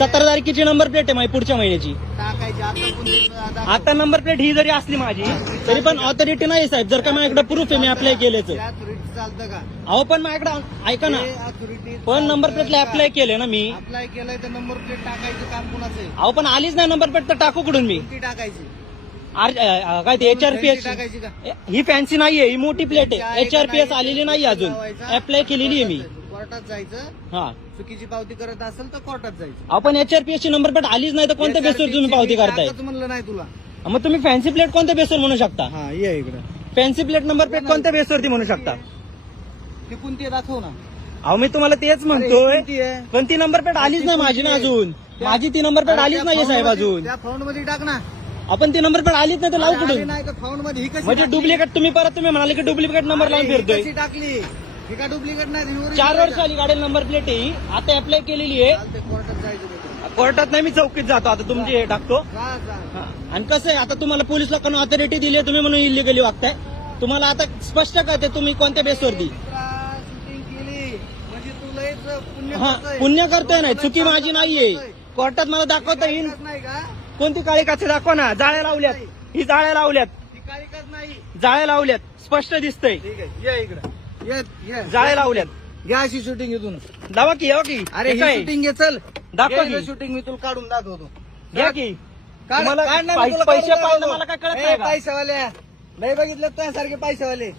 17 तारखेची number plate आहे माझी पुढच्या महिन्याची. टाकायची आता नंबर प्लेट ही जरी असली माझी तरी पण ऑथॉरिटी नाही साहेब. जर का माझ्याकडे प्रूफ आहे मी अप्लाय केल्याचं. चालतं का? अहो पण माझ्याकडे ऐका ना, पण नंबर प्लेटला अप्लाय केले ना मी. अप्लाय केलंय तर नंबर प्लेट टाकायचं काम कोणाचं आहे? अहो पण आलीच नाही नंबर प्लेट तर टाकू कुठून मी? ती टाकायची काय ते HRPS टाकायची का? ही फॅन्सी नाहीये, ही मोठी प्लेट आहे. HRPS आलेली नाही अजून, अप्लाय केलेली आहे मी. कोर्टात जायचं. हा चुकीची पावती करत असेल तर कोर्टात जायचं. आपण HRPS ची नंबर प्लेट आलीच नाही तर कोणत्या बेसवर तुम्ही पावती करताय? म्हणलं नाही तुला. मग तुम्ही फॅन्सी प्लेट कोणत्या बेसवर म्हणू शकता? हा ये इकडे. फॅन्सी प्लेट नंबर प्लेट कोणत्या बेसवरती म्हणू शकता? ती कोणती आहे दाखव ना. अहो मी तुम्हाला तेच म्हणतोय, पण ती नंबर प्लेट आलीच नाही माझी ना अजून. माझी ती नंबर प्लेट आलीच नाहीये साहेब अजून. त्या फाउंड मध्ये टाक ना. आपण ती नंबर प्लेट आलीच नाही तर लावू कुठून? नाही तर फाउंड मध्ये ही कशी म्हणजे डुप्लिकेट तुम्ही म्हणाले की डुप्लिकेट नंबर लावून फिरतोय. कशी टाकली? ही का डुप्लिकेट नाही? 4 वर्ष आली गाडी नंबर प्लेट ही आता अप्लाय केलेली आहे. कोर्टात जायचं. कोर्टात नाही, मी चौकीत जातो आता तुमची हे टाकतो. आणि कसं आहे आता तुम्हाला पोलीस लोकांना ऑथॉरिटी दिली आहे, तुम्ही म्हणून इलिगली वागताय. तुम्हाला आता स्पष्ट कळते तुम्ही कोणत्या बेसवरती. हा पुण्य करतोय नाही, चुकी माझी नाहीये. कोर्टात मला दाखवता येईल. कोणती काळी काचे दाखवा ना. जाळ्या लावल्यात, ही जाळ्या लावल्यात, जाळ्या लावल्यात, स्पष्ट दिसतंय. जाळ्या लावल्यात. घ्या अशी शूटिंग इथून. दावा की हो की. अरे शूटिंग घे, चल दाखवा की शूटिंग. मी तुला काढून दाखवतो. घ्या की. काढ ना, मी तुला पैसे काढून पाहिजे दाखवतो. मला काय कळत नाही का? पैसेवाले नाही बघितलं तुझ्यासारखे पैसेवाले.